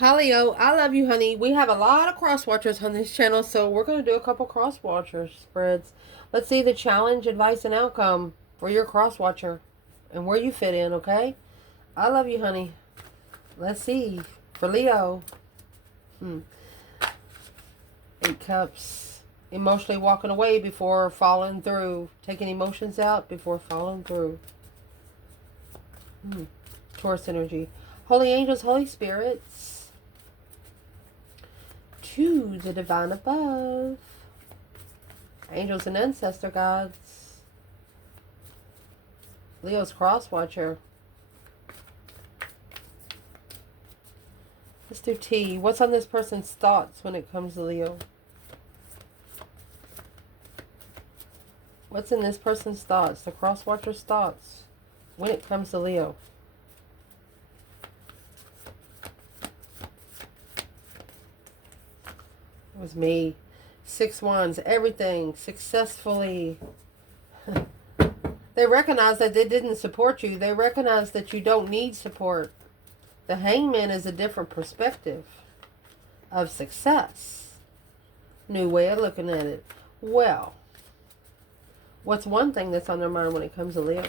Hi Leo, I love you, honey. We have a lot of cross watchers on this channel, so we're going to do a couple cross watcher spreads. Let's see the challenge, advice, and outcome for your cross watcher and where you fit in, okay? I love you, honey. Let's see. For Leo. 8 cups. Emotionally walking away before falling through. Taking emotions out before falling through. Taurus energy. Holy angels, Holy spirits. To the divine above. Angels and ancestor gods. Leo's Crosswatcher. Let's do T. What's on this person's thoughts when it comes to Leo? What's in this person's thoughts? The Crosswatcher's thoughts when it comes to Leo. It was me. 6 wands. Everything. Successfully. They recognize that they didn't support you. They recognize that you don't need support. The hangman is a different perspective of success. New way of looking at it. Well, what's one thing that's on their mind when it comes to Leo?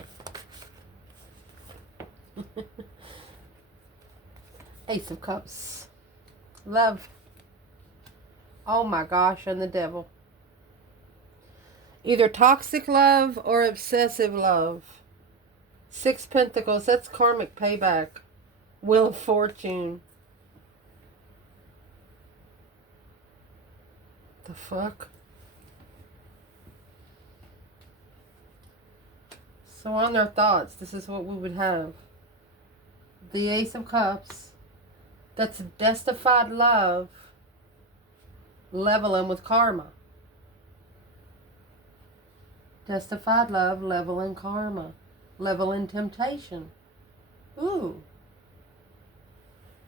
Ace of Cups. Love. Oh my gosh, and the devil. Either toxic love or obsessive love. 6 Pentacles, that's karmic payback. Wheel of Fortune. The fuck? So on their thoughts, this is what we would have. The Ace of Cups. That's justified love. Leveling with karma. Justified love, leveling karma. Leveling temptation. Ooh.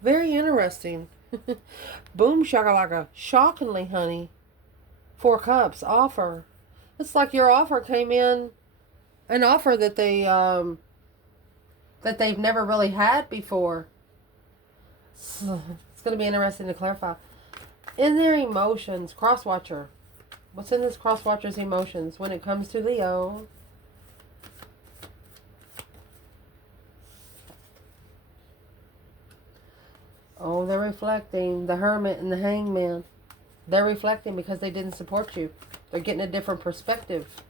Very interesting. Boom shakalaka. Shockingly, honey. 4 cups. Offer. It's like your offer came in. An offer that they've never really had before. So it's going to be interesting to clarify. In their emotions, Crosswatcher. What's in this Crosswatcher's emotions when it comes to Leo? Oh, they're reflecting. The Hermit and the Hangman. They're reflecting because they didn't support you. They're getting a different perspective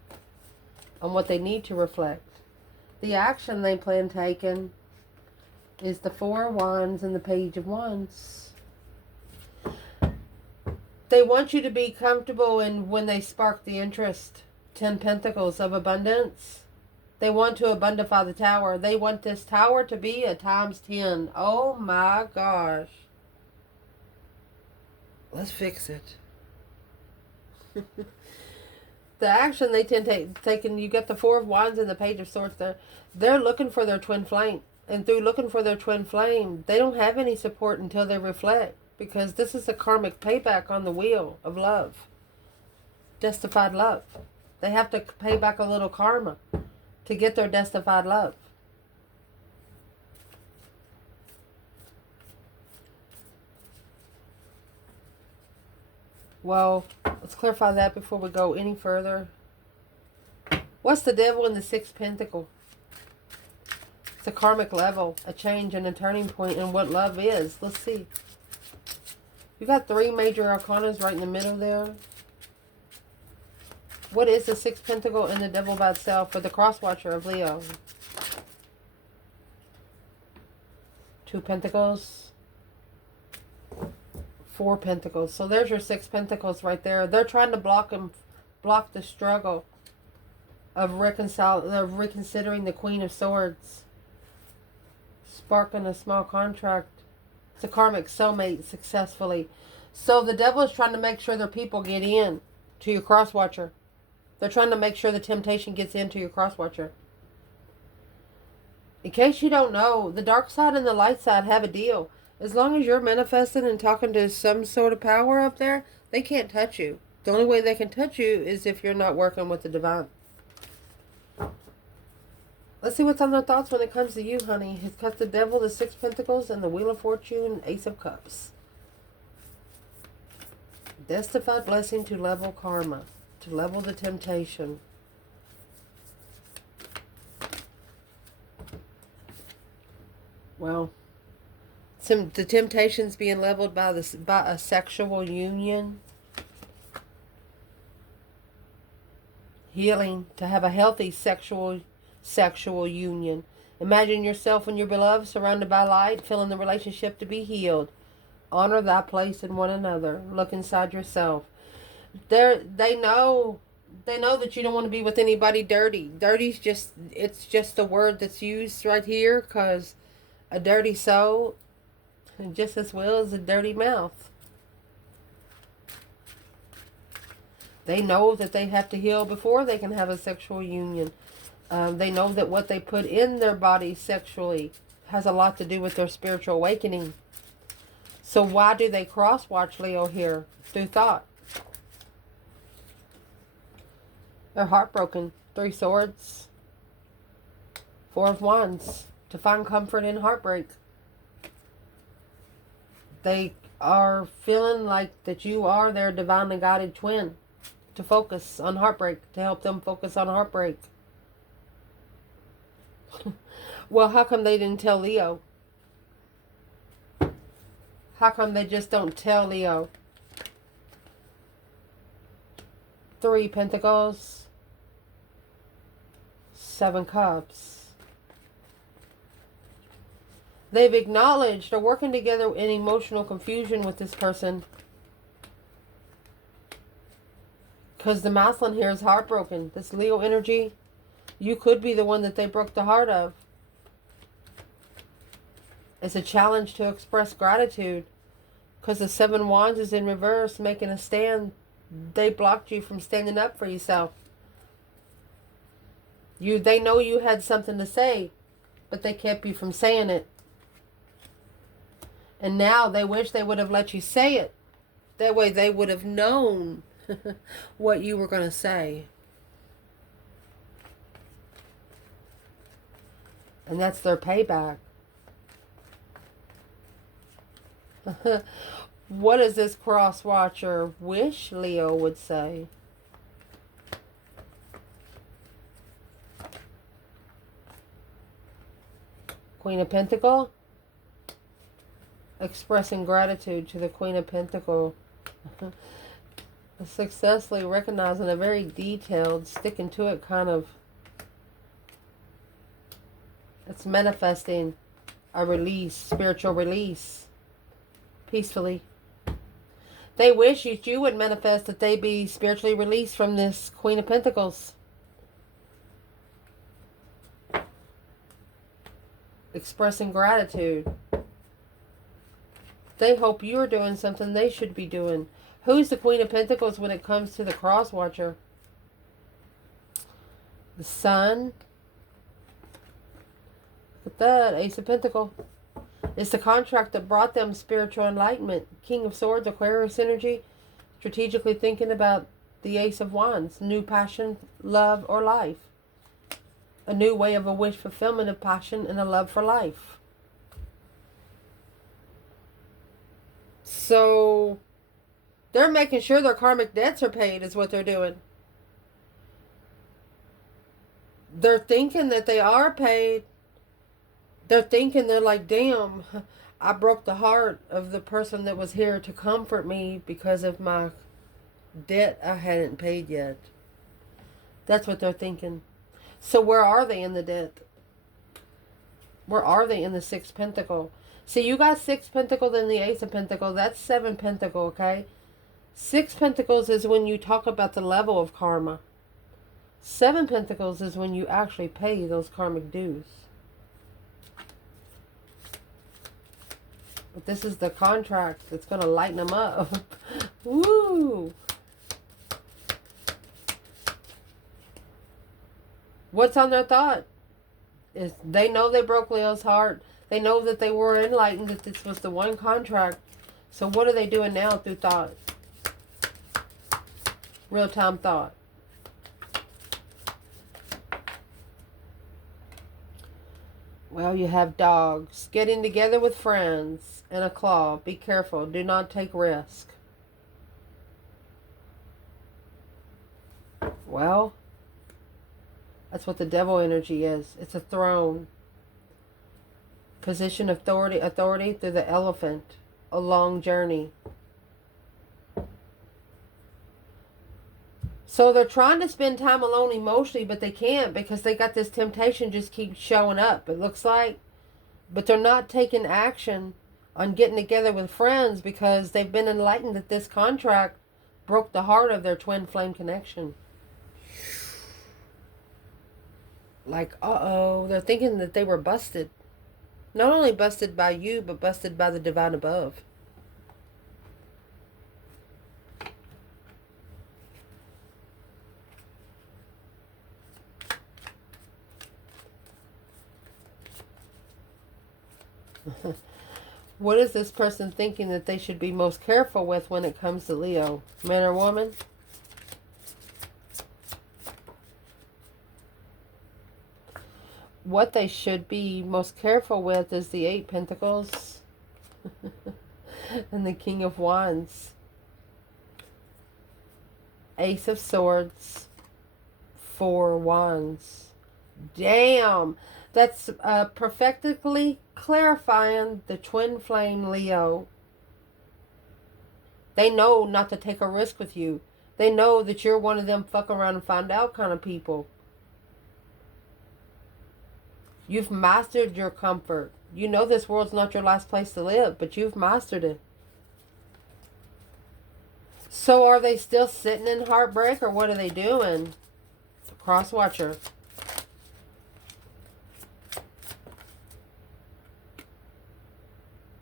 on what they need to reflect. The action they plan taking is the 4 of Wands and the Page of Wands. They want you to be comfortable in when they spark the interest. 10 Pentacles of abundance. They want to abundify the tower. They want this tower to be a times 10. Oh my gosh. Let's fix it. The action they tend to take, and you get the 4 of Wands and the Page of Swords there. They're looking for their twin flame. And through looking for their twin flame, they don't have any support until they reflect. Because this is a karmic payback on the wheel of love. Justified love. They have to pay back a little karma to get their justified love. Well, let's clarify that before we go any further. What's the devil in the 6th Pentacle? It's a karmic level, a change and a turning point in what love is. Let's see. You got 3 major arcanas right in the middle there. What is the 6th Pentacle and the devil by itself for the Crosswatcher of Leo? 2 Pentacles. 4 Pentacles. So there's your 6 Pentacles right there. They're trying to block the struggle of reconsidering the Queen of Swords. Sparking a small contract. It's a karmic soulmate successfully. So the devil is trying to make sure their people get in to your Crosswatcher. They're trying to make sure the temptation gets into your Crosswatcher. In case you don't know, the dark side and the light side have a deal. As long as you're manifesting and talking to some sort of power up there, they can't touch you. The only way they can touch you is if you're not working with the divine. Let's see what's on their thoughts when it comes to you, honey. It's got the Devil, the Six of Pentacles, and the Wheel of Fortune, Ace of Cups. Justified blessing to level karma, to level the temptation. Well, the temptation's being leveled by a sexual union. Healing, to have a healthy sexual union. Imagine yourself and your beloved surrounded by light, feeling the relationship to be healed. Honor thy place in one another. Look inside yourself. They know that you don't want to be with anybody dirty. Dirty's just the word that's used right here, because a dirty soul just as well as a dirty mouth. They know that they have to heal before they can have a sexual union. They know that what they put in their body sexually has a lot to do with their spiritual awakening. So why do they cross-watch, Leo, here? Through thought. They're heartbroken. 3 swords. 4 of wands. To find comfort in heartbreak. They are feeling like that you are their divinely guided twin. To focus on heartbreak. To help them focus on heartbreak. Well, how come they didn't tell Leo? How come they just don't tell Leo? 3 Pentacles. 7 Cups. They've acknowledged they're working together in emotional confusion with this person. Because the masculine here is heartbroken. This Leo energy, you could be the one that they broke the heart of. It's a challenge to express gratitude. Because the 7 Wands is in reverse, making a stand. They blocked you from standing up for yourself. They know you had something to say, but they kept you from saying it. And now they wish they would have let you say it. That way they would have known what you were going to say. And that's their payback. What does this cross-watcher wish Leo would say? Queen of Pentacles. Expressing gratitude to the Queen of Pentacles. Successfully recognizing a very detailed, sticking to it kind of. It's manifesting a release, spiritual release. Peacefully. They wish that you would manifest that they be spiritually released from this Queen of Pentacles. Expressing gratitude. They hope you're doing something they should be doing. Who's the Queen of Pentacles when it comes to the Crosswatcher? The Sun. Look at that. Ace of Pentacles. It's the contract that brought them spiritual enlightenment. King of Swords, Aquarius energy. Strategically thinking about the Ace of Wands. New passion, love, or life. A new way of a wish fulfillment of passion and a love for life. So they're making sure their karmic debts are paid is what they're doing. They're thinking that they are paid. They're thinking, they're like, damn, I broke the heart of the person that was here to comfort me because of my debt I hadn't paid yet. That's what they're thinking. So where are they in the debt? Where are they in the 6 Pentacle? See, you got 6 Pentacles and the Ace of Pentacles. That's 7 Pentacle, okay? 6 Pentacles is when you talk about the level of karma. 7 Pentacles is when you actually pay those karmic dues. But this is the contract that's going to lighten them up. Woo! What's on their thought? Is they know they broke Leo's heart. They know that they were enlightened, that this was the one contract. So what are they doing now through thought? Real-time thought. Well, you have dogs. Getting together with friends. And a claw. Be careful. Do not take risk. Well, that's what the devil energy is. It's a throne. Position authority through the elephant. A long journey. So they're trying to spend time alone emotionally, but they can't because they got this temptation just keeps showing up, it looks like. But they're not taking action on getting together with friends because they've been enlightened that this contract broke the heart of their twin flame connection. Like, uh-oh, they're thinking that they were busted. Not only busted by you, but busted by the divine above. What is this person thinking that they should be most careful with when it comes to Leo? Man or woman? What they should be most careful with is the 8 Pentacles and the King of Wands. Ace of Swords, 4 Wands. Damn! That's perfectly clarifying the twin flame Leo. They know not to take a risk with you. They know that you're one of them fuck around and find out kind of people. You've mastered your comfort. You know this world's not your last place to live, but you've mastered it. So are they still sitting in heartbreak, or what are they doing? Crosswatcher.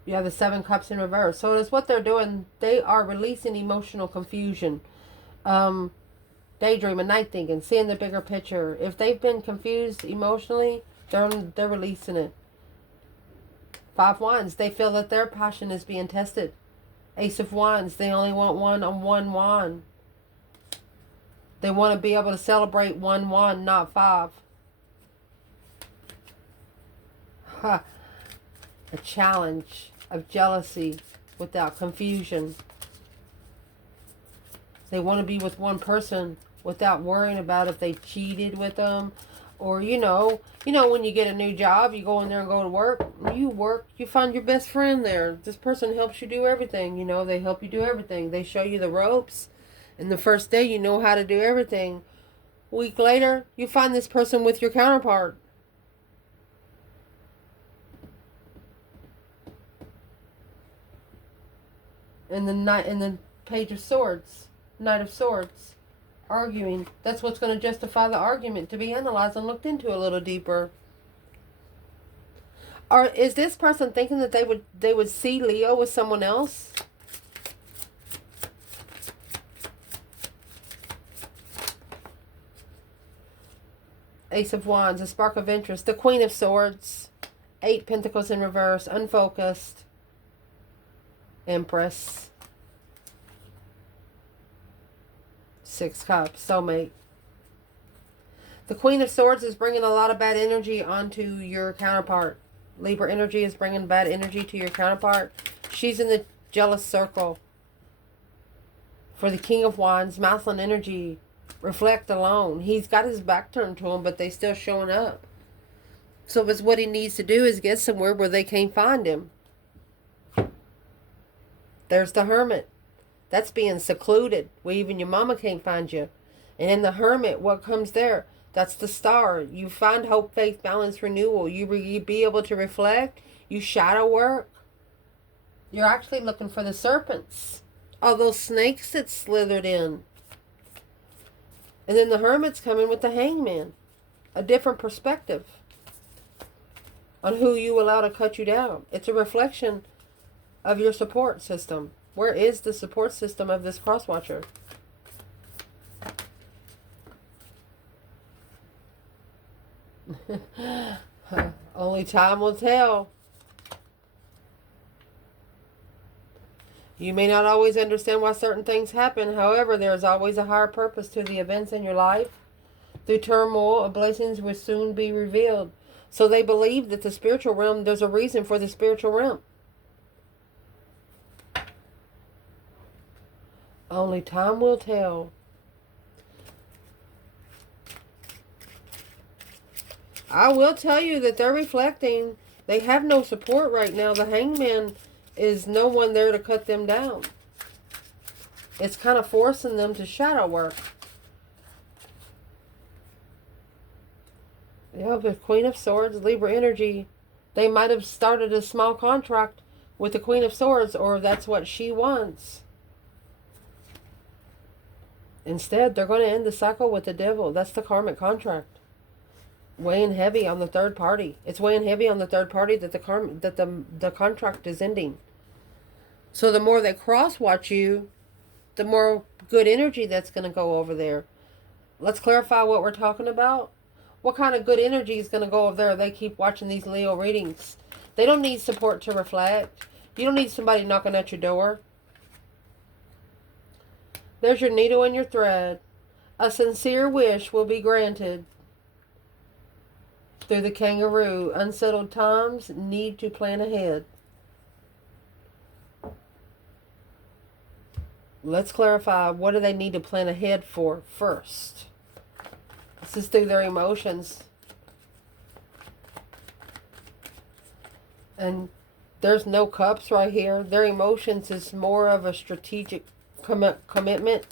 You have the 7 Cups in reverse. So it's what they're doing. They are releasing emotional confusion. Daydreaming, night thinking, seeing the bigger picture. If they've been confused emotionally, they're releasing it. 5 Wands. They feel that their passion is being tested. Ace of Wands. They only want one on one wand. They want to be able to celebrate one wand, not 5. Huh. A challenge of jealousy without confusion. They want to be with one person without worrying about if they cheated with them. Or, you know, when you get a new job, you go in there and go to work, you find your best friend there. This person helps you do everything, they help you do everything. They show you the ropes. And the first day, you know how to do everything. A week later, you find this person with your counterpart. And the Page of Swords, Knight of Swords, arguing. That's what's going to justify the argument, to be analyzed and looked into a little deeper. Or is this person thinking that they would see Leo with someone else? Ace of Wands, a spark of interest, the Queen of Swords, 8 Pentacles in reverse, unfocused, Empress, 6 Cups, soulmate. The Queen of Swords is bringing a lot of bad energy onto your counterpart. Libra energy is bringing bad energy to your counterpart. She's in the jealous circle. For the King of Wands, masculine energy, reflect alone. He's got his back turned to him, but they still showing up. So it's what he needs to do is get somewhere where they can't find him. There's the Hermit. That's being secluded, where even your mama can't find you. And in the Hermit, what comes there? That's the Star. You find hope, faith, balance, renewal. You be able to reflect. You shadow work. You're actually looking for the serpents. All those snakes that slithered in. And then the Hermit's coming with the Hangman. A different perspective on who you allow to cut you down. It's a reflection of your support system. Where is the support system of this Crosswatcher? Only time will tell. You may not always understand why certain things happen. However, there is always a higher purpose to the events in your life. Through turmoil, blessings will soon be revealed. So they believe that the spiritual realm, there's a reason for the spiritual realm. Only time will tell. I will tell you that they're reflecting. They have no support right now. The hangman is no one there to cut them down. It's kind of forcing them to shadow work. Yeah, the Queen of Swords, Libra energy. They might have started a small contract with the Queen of Swords, or that's what she wants. Instead, they're going to end the cycle with the devil. That's the karmic contract. Weighing heavy on the third party. It's weighing heavy on the third party that the contract is ending. So the more they cross-watch you, the more good energy that's going to go over there. Let's clarify what we're talking about. What kind of good energy is going to go over there? They keep watching these Leo readings. They don't need support to reflect. You don't need somebody knocking at your door. There's your needle and your thread. A sincere wish will be granted. Through the kangaroo, unsettled times need to plan ahead. Let's clarify, what do they need to plan ahead for first? This is through their emotions. And there's no cups right here. Their emotions is more of a strategic commitment.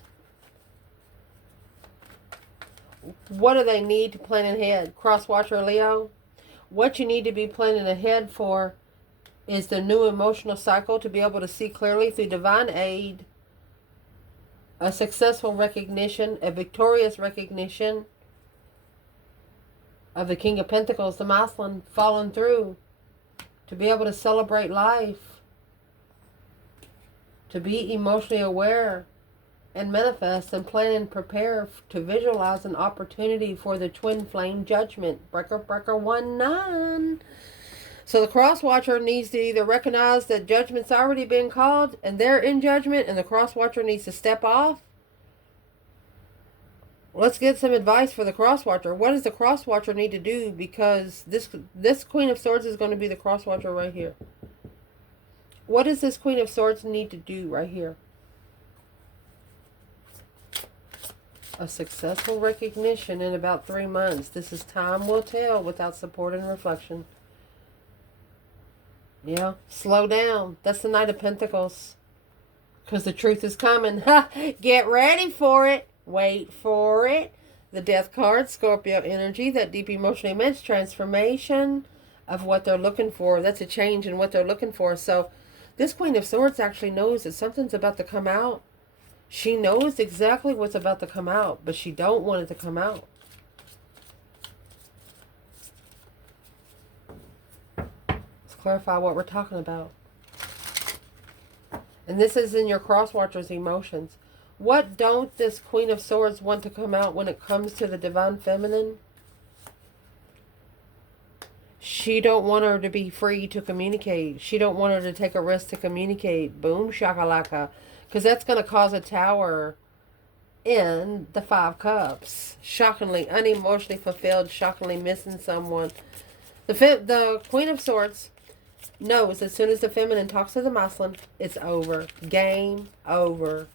What do they need to plan ahead? Crosswatcher Leo, what you need to be planning ahead for is the new emotional cycle, to be able to see clearly through divine aid, a successful recognition, a victorious recognition of the King of Pentacles, the masculine, falling through, to be able to celebrate life, to be emotionally aware and manifest and plan and prepare to visualize an opportunity for the twin flame judgment. Breaker 1-9. So the cross-watcher needs to either recognize that judgment's already been called and they're in judgment, and the cross-watcher needs to step off. Let's get some advice for the cross-watcher. What does the cross-watcher need to do? Because this Queen of Swords is going to be the cross-watcher right here. What does this Queen of Swords need to do right here? A successful recognition in about 3 months. This is time will tell without support and reflection. Yeah, slow down. That's the Knight of Pentacles. Because the truth is coming. Get ready for it. Wait for it. The Death card, Scorpio energy, that deep emotional immense transformation of what they're looking for. That's a change in what they're looking for. So this Queen of Swords actually knows that something's about to come out. She knows exactly what's about to come out, but she don't want it to come out. Let's clarify what we're talking about. And this is in your cross-watcher's emotions. What don't this Queen of Swords want to come out when it comes to the divine feminine? She don't want her to be free to communicate. She don't want her to take a risk to communicate. Boom, shakalaka. Because that's going to cause a tower in the 5 Cups. Shockingly, unemotionally fulfilled, shockingly missing someone. The Queen of Swords knows as soon as the feminine talks to the masculine, it's over. Game over.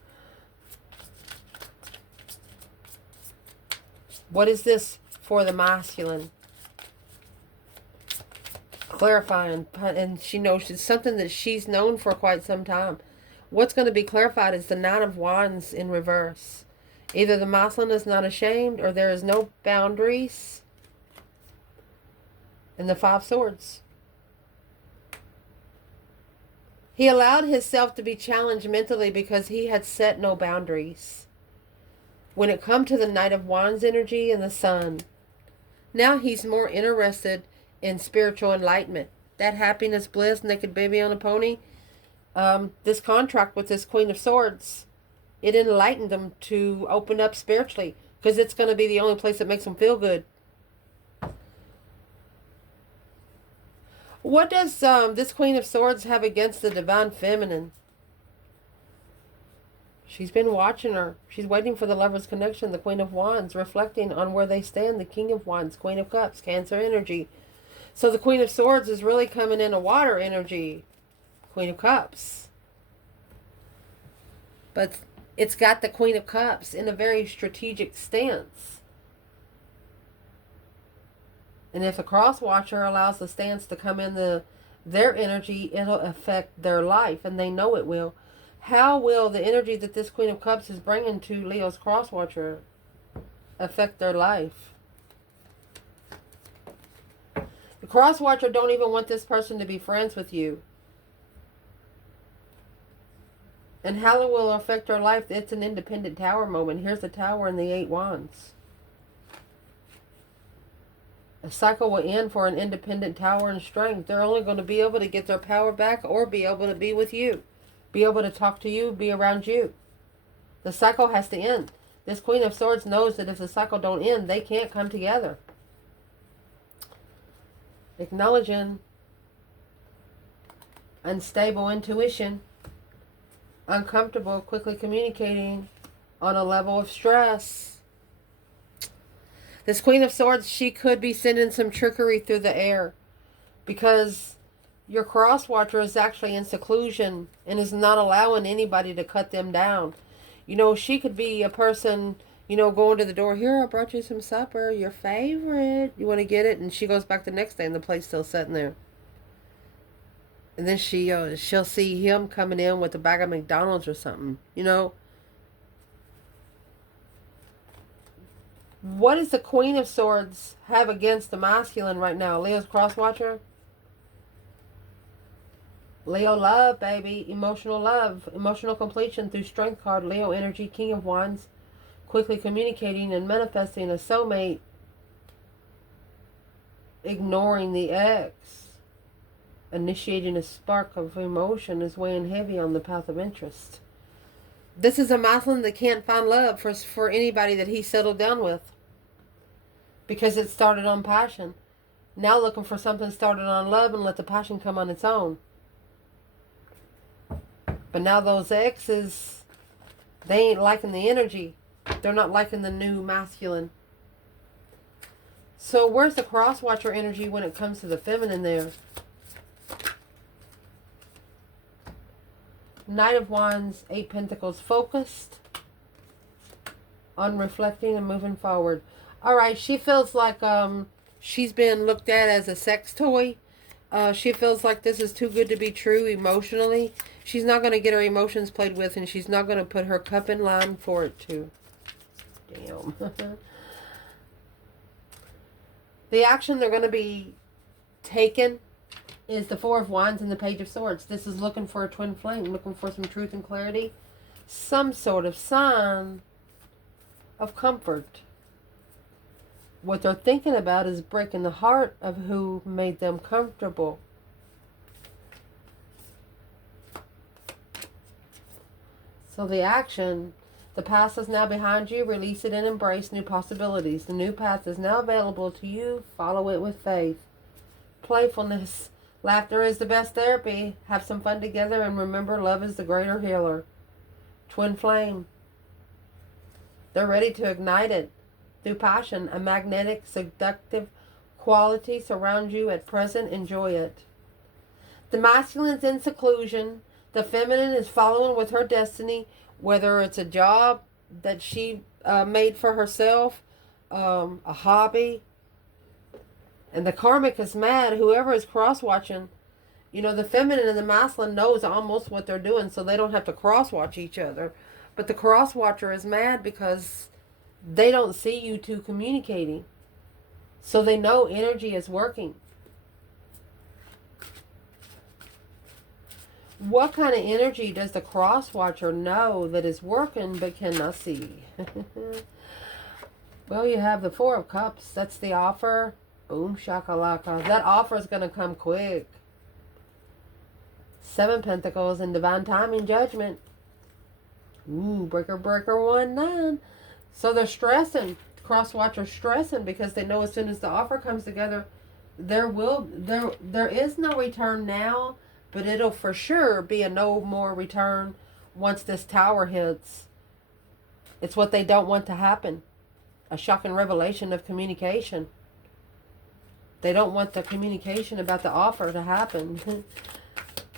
What is this for the masculine? Clarifying. And she knows it's something that she's known for quite some time. What's going to be clarified is the Nine of Wands in reverse. Either the masculine is not ashamed, or there is no boundaries. And the 5 Swords. He allowed himself to be challenged mentally because he had set no boundaries. When it comes to the Knight of Wands energy and the Sun, now he's more interested in spiritual enlightenment. That happiness, bliss, naked baby on a pony. This contract with this Queen of Swords, it enlightened them to open up spiritually, because it's going to be the only place that makes them feel good. What does this Queen of Swords have against the divine feminine? She's been watching her. She's waiting for the lover's connection. The Queen of Wands, reflecting on where they stand. The King of Wands, Queen of Cups, Cancer energy. So the Queen of Swords is really coming in a water energy. Queen of Cups. But it's got the Queen of Cups in a very strategic stance. And if the Crosswatcher allows the stance to come in their energy, it'll affect their life, and they know it will. How will the energy that this Queen of Cups is bringing to Leo's Crosswatcher affect their life? The Crosswatcher don't even want this person to be friends with you. And how it will affect their life, it's an independent tower moment. Here's the Tower and the 8 Wands. A cycle will end for an independent tower and strength. They're only going to be able to get their power back or be able to be with you. Be able to talk to you, be around you. The cycle has to end. This Queen of Swords knows that if the cycle don't end, they can't come together. Acknowledging unstable intuition, uncomfortable, quickly communicating on a level of stress. This Queen of Swords, she could be sending some trickery through the air because your Crosswatcher is actually in seclusion and is not allowing anybody to cut them down. You know, she could be a person, you know, going to the door, here, I brought you some supper, your favorite. You want to get it? And she goes back the next day and the plate's still sitting there. And then she'll see him coming in with a bag of McDonald's or something, you know. What does the Queen of Swords have against the masculine right now? Leo's Crosswatcher? Leo love, baby. Emotional love. Emotional completion through Strength card. Leo energy. King of Wands. Quickly communicating and manifesting a soulmate. Ignoring the ex. Initiating a spark of emotion is weighing heavy on the path of interest. This is a masculine that can't find love for anybody that he settled down with. Because it started on passion. Now looking for something started on love and let the passion come on its own. But now those exes, they ain't liking the energy. They're not liking the new masculine. So where's the Crosswatcher energy when it comes to the feminine there? Knight of Wands, 8 Pentacles, focused on reflecting and moving forward. All right, she feels like she's been looked at as a sex toy. She feels like this is too good to be true emotionally. She's not going to get her emotions played with, and she's not going to put her cup in line for it to. Damn. The action they're going to be taken is the Four of Wands and the Page of Swords. This is looking for a twin flame, looking for some truth and clarity. Some sort of sign of comfort. What they're thinking about is breaking the heart of who made them comfortable. So the action, the past is now behind you. Release it and embrace new possibilities. The new path is now available to you. Follow it with faith. Playfulness. Laughter is the best therapy. Have some fun together and remember love is the greater healer. Twin flame. They're ready to ignite it. Through passion, a magnetic, seductive quality surrounds you at present. Enjoy it. The masculine's in seclusion. The feminine is following with her destiny, whether it's a job that she made for herself, a hobby. And the karmic is mad. Whoever is cross-watching, you know, the feminine and the masculine knows almost what they're doing, so they don't have to cross-watch each other. But the cross-watcher is mad because they don't see you two communicating. So they know energy is working. What kind of energy does the cross-watcher know that is working but cannot see? Well, you have the Four of Cups. That's the offer. Boom, shakalaka. That offer is going to come quick. 7 Pentacles and divine timing, judgment. Ooh, breaker, 1-9. So they're stressing. Crosswatchers stressing because they know as soon as the offer comes together, there is no return now, but it'll for sure be a no more return once this tower hits. It's what they don't want to happen. A shocking revelation of communication. They don't want the communication about the offer to happen.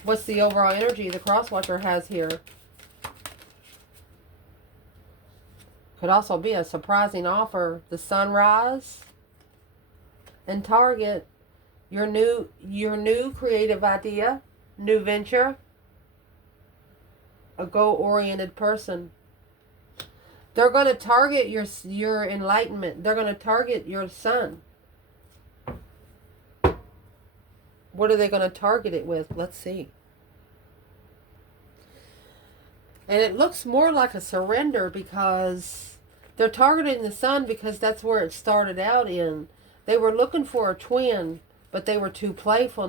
What's the overall energy the Crosswatcher has here? Could also be a surprising offer. The sunrise and target your new creative idea, new venture, a goal-oriented person. They're going to target your enlightenment. They're going to target your sun. What are they going to target it with? Let's see. And it looks more like a surrender, because they're targeting the sun because that's where it started out in. They were looking for a twin, but they were too playful.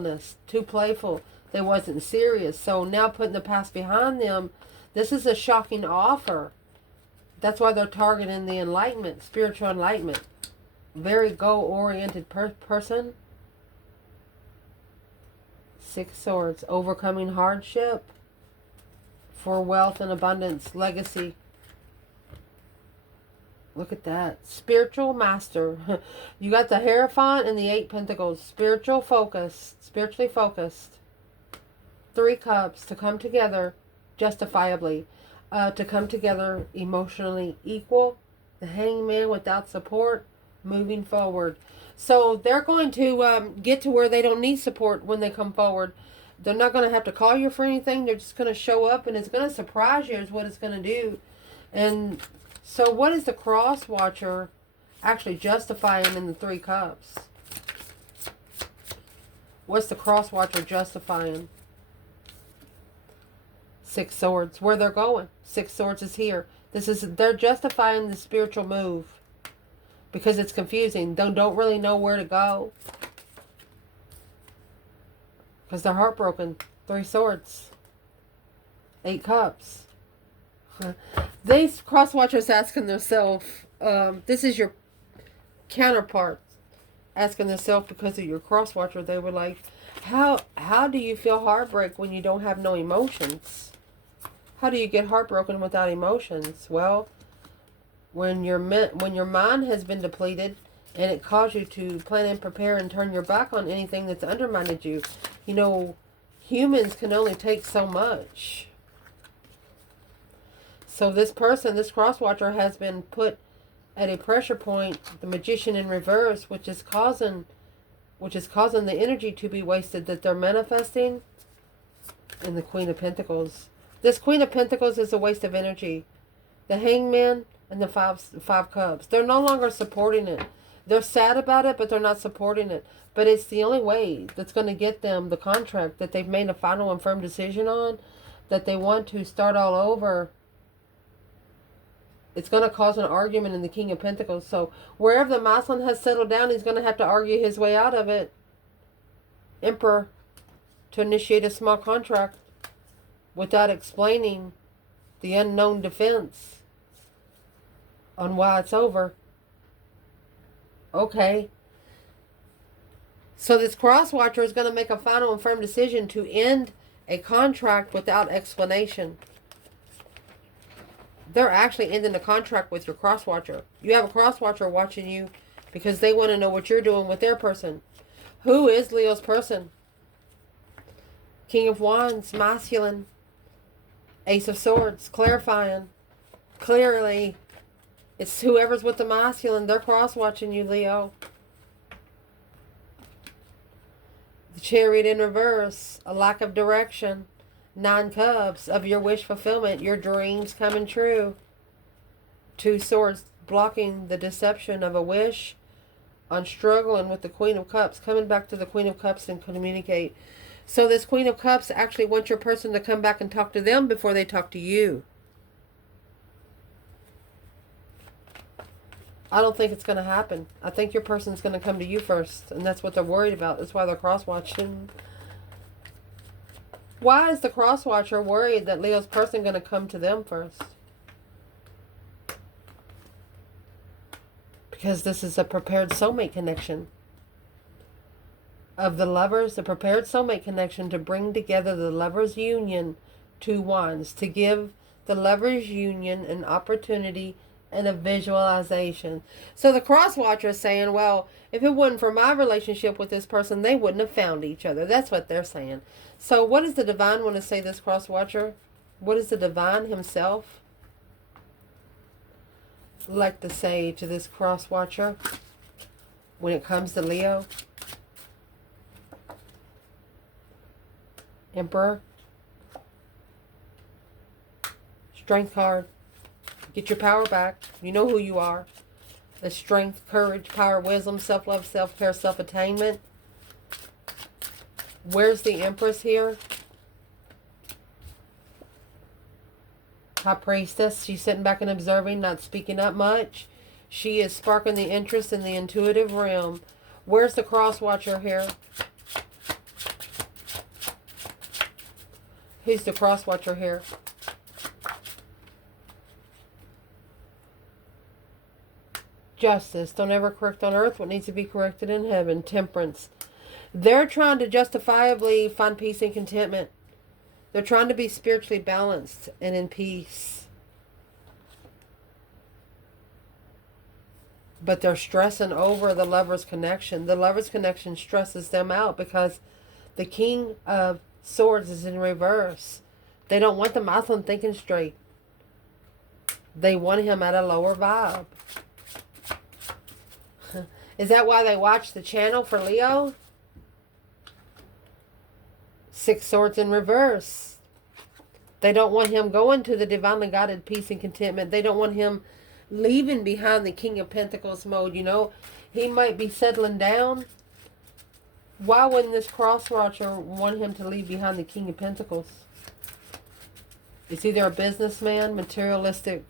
They wasn't serious. So now putting the past behind them, this is a shocking offer. That's why they're targeting the enlightenment, spiritual enlightenment. Very goal-oriented person. 6 Swords, overcoming hardship for wealth and abundance, legacy. Look at that. Spiritual master. You got the Hierophant and the 8 Pentacles. Spiritually focused. 3 Cups, to come together justifiably. To come together emotionally equal. The Hangman, without support, moving forward. So they're going to get to where they don't need support when they come forward. They're not going to have to call you for anything. They're just going to show up, and it's going to surprise you is what it's going to do. And so what is the Crosswatcher actually justifying in the 3 Cups? What's the Crosswatcher justifying? 6 Swords, where they're going. 6 Swords is here. They're justifying the spiritual move because it's confusing. They don't really know where to go because they're heartbroken. 3 Swords, 8 Cups. These Crosswatchers asking themselves, this is your counterpart asking themselves, because of your Crosswatcher, they were like, how do you feel heartbreak when you don't have no emotions? How do you get heartbroken without emotions? Well, when your mind has been depleted and it caused you to plan and prepare and turn your back on anything that's undermined you. You know, humans can only take so much. So this person, this Crosswatcher, has been put at a pressure point, the Magician in reverse, which is causing the energy to be wasted that they're manifesting, in the Queen of Pentacles. This Queen of Pentacles is a waste of energy. The Hangman and the five Cups. They're no longer supporting it. They're sad about it, but they're not supporting it. But it's the only way that's going to get them the contract that they've made a final and firm decision on, that they want to start all over. It's going to cause an argument in the King of Pentacles. So wherever the masculine has settled down, he's going to have to argue his way out of it. Emperor, to initiate a small contract without explaining the unknown defense on why it's over. Okay. So this Crosswatcher is going to make a final and firm decision to end a contract without explanation. They're actually ending the contract with your Crosswatcher. You have a Crosswatcher watching you because they want to know what you're doing with their person. Who is Leo's person? King of Wands, masculine. Ace of Swords, clarifying. Clearly, it's whoever's with the masculine. They're cross-watching you, Leo. The Chariot in reverse, a lack of direction. 9 Cups of your wish fulfillment, your dreams coming true. 2 Swords, blocking the deception of a wish, on struggling with the Queen of Cups, coming back to the Queen of Cups and communicate. So this Queen of Cups actually wants your person to come back and talk to them before they talk to you. I don't think it's going to happen. I think your person's going to come to you first, and that's what they're worried about. That's why they're cross-watching. Why is the Crosswatcher worried that Leo's person going to come to them first? Because this is a prepared soulmate connection. Of the lovers, the prepared soulmate connection to bring together the lovers' union, 2 Wands, to give the lovers' union an opportunity and a visualization. So the Crosswatcher is saying, well, if it wasn't for my relationship with this person, they wouldn't have found each other. That's what they're saying. So what does the divine want to say, this Crosswatcher? What does the divine himself like to say to this Crosswatcher when it comes to Leo? Emperor. Strength card. Get your power back. You know who you are. The strength, courage, power, wisdom, self-love, self-care, self-attainment. Where's the Empress here? High Priestess. She's sitting back and observing, not speaking up much. She is sparking the interest in the intuitive realm. Where's the Crosswatcher here? Who's the Crosswatcher here? Justice. Don't ever correct on earth what needs to be corrected in heaven. Temperance. They're trying to justifiably find peace and contentment. They're trying to be spiritually balanced and in peace. But they're stressing over the lover's connection. The lover's connection stresses them out because the King of Swords is in reverse. They don't want the Muslim thinking straight. They want him at a lower vibe. Is that why they watch the channel for Leo? 6 Swords in reverse. They don't want him going to the divinely guided peace and contentment. They don't want him leaving behind the King of Pentacles mode, you know. He might be settling down. Why wouldn't this Crosswatcher want him to leave behind the King of Pentacles? It's either a businessman, materialistic.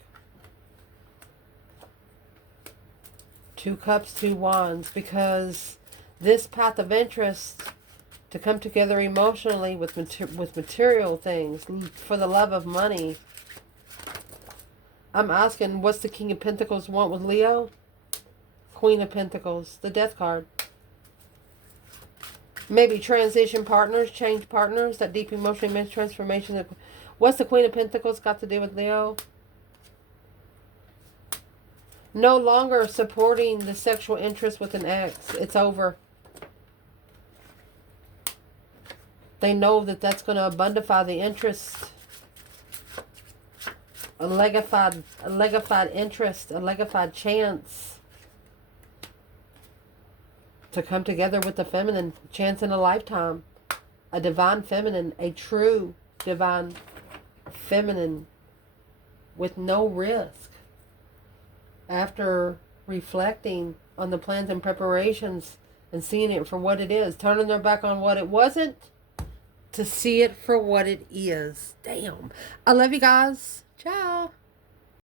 2 Cups, 2 Wands. Because this path of interest to come together emotionally with material things for the love of money. I'm asking, what's the King of Pentacles want with Leo? Queen of Pentacles, the Death card. Maybe transition partners, change partners, that deep emotional immense transformation. What's the Queen of Pentacles got to do with Leo? No longer supporting the sexual interest with an ex. It's over. They know that that's going to abundify the interest. A legified interest, a legified chance to come together with the feminine. Chance in a lifetime. A divine feminine, a true divine feminine with no risk. After reflecting on the plans and preparations and seeing it for what it is, turning their back on what it wasn't to see it for what it is. Damn. I love you guys. Ciao.